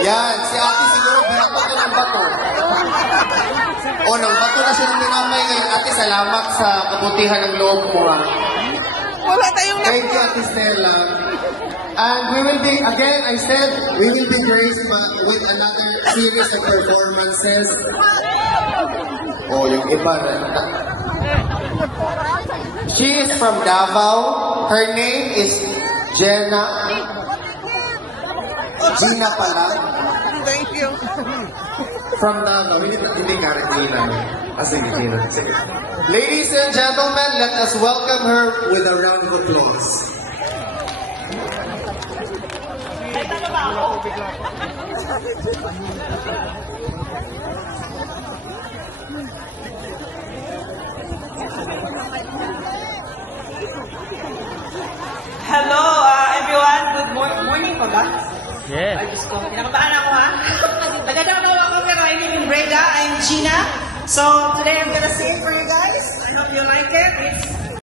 Yan, si ate siguro binato ka ng bato. O, nang bato na siya ng minamay ngayon. Ate, salamat sa kabutihan ng loob mo, ha. Wala tayong Thank you, Ate Stella. And we will be, again, I said, we will be graced with another series of performances. Oh, yung iba na. She is from Davao. Her name is Gina pala. Thank you. From Davao. Hindi karagay namin. Sige, Gina. Sige. Ladies and gentlemen, let us welcome her with a round of applause. Hello, everyone. Good morning pa ba? Yeah. Ay, gusto. Pinakabahan ako, ha? Nagandang ako pero I live in Breda. I'm Gina. So, today I'm gonna sing